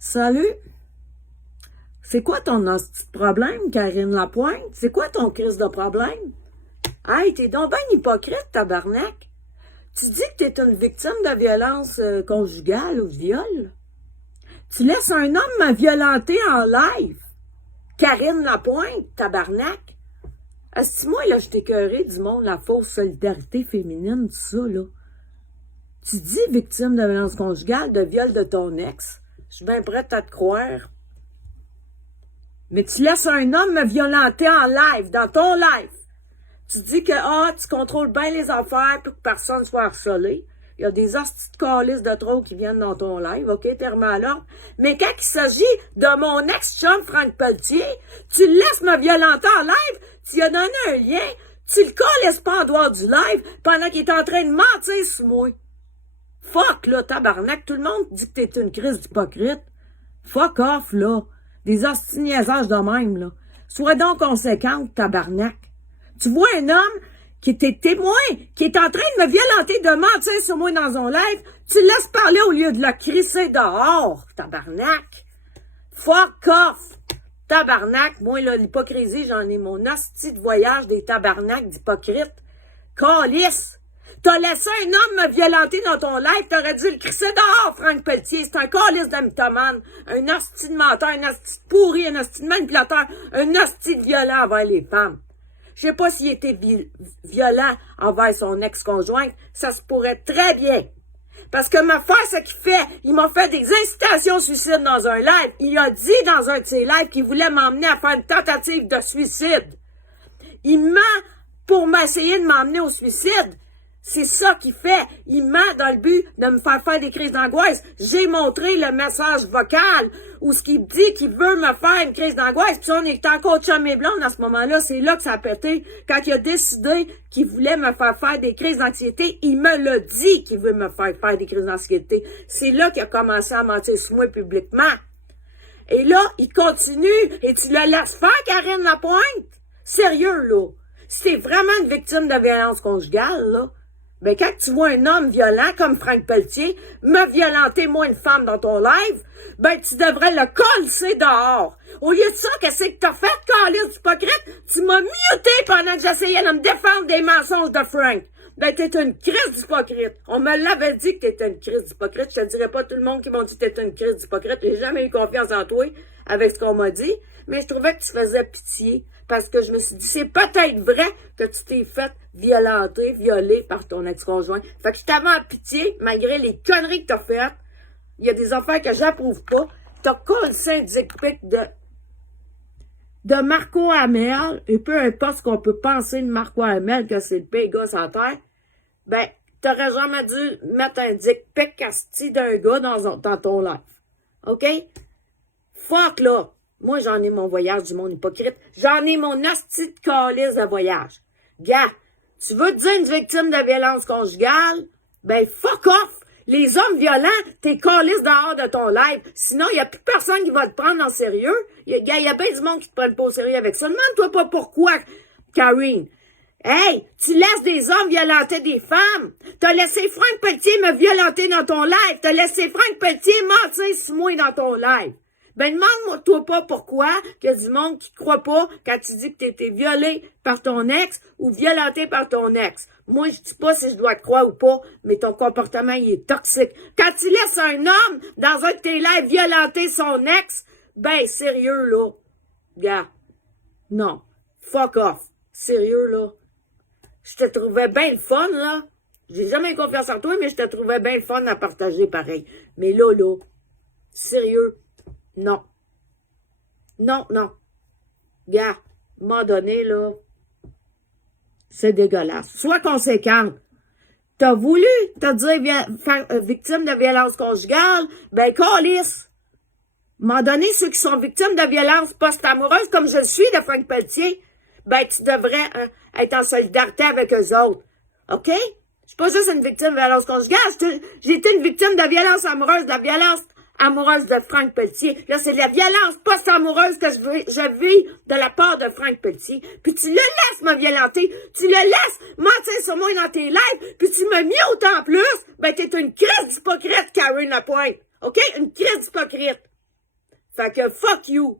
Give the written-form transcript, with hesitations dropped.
Salut! C'est quoi ton hostie de problème, Karine Lapointe? C'est quoi ton crise de problème? Hey, t'es donc ben hypocrite, tabarnak! Tu dis que t'es une victime de violence conjugale ou de viol? Tu laisses un homme me violenter en live? Karine Lapointe, tabarnak! Asti-moi, là, je t'ai écœuré du monde, la fausse solidarité féminine, tout ça, là. Tu dis victime de violence conjugale, de viol de ton ex. Je suis bien prête à te croire. Mais tu laisses un homme me violenter en live, dans ton live. Tu dis que, tu contrôles bien les affaires pour que personne soit harcelé. Il y a des hosties de calices de trop qui viennent dans ton live, OK, t'es remis à l'ordre. Mais quand il s'agit de mon ex-chum Franck Pelletier, tu le laisses me violenter en live, tu lui as donné un lien, tu le calisses pas en dehors du live pendant qu'il est en train de mentir sur moi. Fuck, là, tabarnak, tout le monde dit que t'es une crise d'hypocrite. Fuck off, là. Des hosties niaisages de même, là. Sois donc conséquente, tabarnak. Tu vois un homme qui était témoin, qui est en train de me violenter, de mentir sur moi dans son live, tu le laisses parler au lieu de le crisser dehors, tabarnak. Fuck off. Tabarnak, moi, là, l'hypocrisie, j'en ai mon hostie de voyage des tabarnaks d'hypocrite. Calice. T'as laissé un homme me violenter dans ton live, t'aurais dû le crisser dehors, Franck Pelletier. C'est un calice de mythomane, un hostie de menteur, un hostie de pourri, un hostie de manipulateur, un hostie de violent envers les femmes. Je sais pas s'il était violent envers son ex-conjointe, ça se pourrait très bien. Parce que ma frère, ce qu'il fait, il m'a fait des incitations au suicide dans un live. Il a dit dans un de ses lives qu'il voulait m'emmener à faire une tentative de suicide. Il ment pour m'essayer de m'emmener au suicide. C'est ça qu'il fait. Il ment dans le but de me faire des crises d'angoisse. J'ai montré le message vocal où ce qu'il dit qu'il veut me faire une crise d'angoisse. Puis on est encore chum et blonde à ce moment-là. C'est là que ça a pété. Quand il a décidé qu'il voulait me faire des crises d'anxiété, il me l'a dit qu'il veut me faire des crises d'anxiété. C'est là qu'il a commencé à mentir sur moi publiquement. Et là, il continue. Et tu le laisses faire, Karine Lapointe? Sérieux, là. Si t'es vraiment une victime de violence conjugale, là, ben, quand tu vois un homme violent comme Franck Pelletier me violenter, moi, une femme dans ton live, ben, tu devrais le coller dehors. Au lieu de ça, qu'est-ce que t'as fait, calice hypocrite? Tu m'as muté pendant que j'essayais de me défendre des mensonges de Frank. Ben, t'es une crise d'hypocrite. On me l'avait dit que t'étais une crise d'hypocrite. Je te dirais pas tout le monde qui m'ont dit que t'étais une crise d'hypocrite. J'ai jamais eu confiance en toi avec ce qu'on m'a dit. Mais je trouvais que tu faisais pitié. Parce que je me suis dit, c'est peut-être vrai que tu t'es fait violenter, violer par ton ex-conjoint. Fait que je t'avais en pitié, malgré les conneries que t'as faites. Il y a des affaires que j'approuve pas. T'as collé un dick pic de Marco Hamel, et peu importe ce qu'on peut penser de Marco Hamel, que c'est le pire gars sur terre, ben, t'aurais jamais dû mettre un dick pic asti d'un gars dans ton live. OK? Fuck, là! Moi, j'en ai mon voyage du monde hypocrite. J'en ai mon asti de calice de voyage. Gars, tu veux te dire une victime de violence conjugale? Ben, fuck off! Les hommes violents, t'es calice dehors de ton live. Sinon, il n'y a plus personne qui va te prendre en sérieux. Il y a bien du monde qui te prenne pas au sérieux avec ça. Demande-toi pas pourquoi, Karine. Hey, tu laisses des hommes violenter des femmes. T'as laissé Franck Pelletier me violenter dans ton live. T'as laissé Franck Pelletier mentir sur moi dans ton live. Ben, demande-moi pas pourquoi qu'il y a du monde qui croit pas quand tu dis que t'étais violé par ton ex ou violenté par ton ex. Moi, je dis pas si je dois te croire ou pas, mais ton comportement, il est toxique. Quand tu laisses un homme dans un de tes lives violenter son ex, ben, sérieux, là. Gars. Non. Fuck off. Sérieux, là. Je te trouvais bien le fun, là. J'ai jamais eu confiance en toi, mais je te trouvais bien le fun à partager pareil. Mais là, sérieux. Non. Non, non. Gars, à un moment donné, là, c'est dégueulasse. Sois conséquente. T'as voulu te dire victime de violence conjugale, ben, calisse. À un moment donné, ceux qui sont victimes de violence post-amoureuse, comme je le suis de Franck Pelletier, ben, tu devrais être en solidarité avec eux autres. OK? Je suis pas juste une victime de violence conjugale, j'ai été une victime de violence amoureuse, de la violence amoureuse de Franck Pelletier. Là, c'est de la violence post-amoureuse que je vis de la part de Franck Pelletier. Puis tu le laisses me violenter. Tu le laisses mentir sur moi dans tes lives. Puis tu me mis autant plus. Ben, t'es une crise d'hypocrite, Karine Lapointe. OK? Une crise d'hypocrite. Fait que fuck you!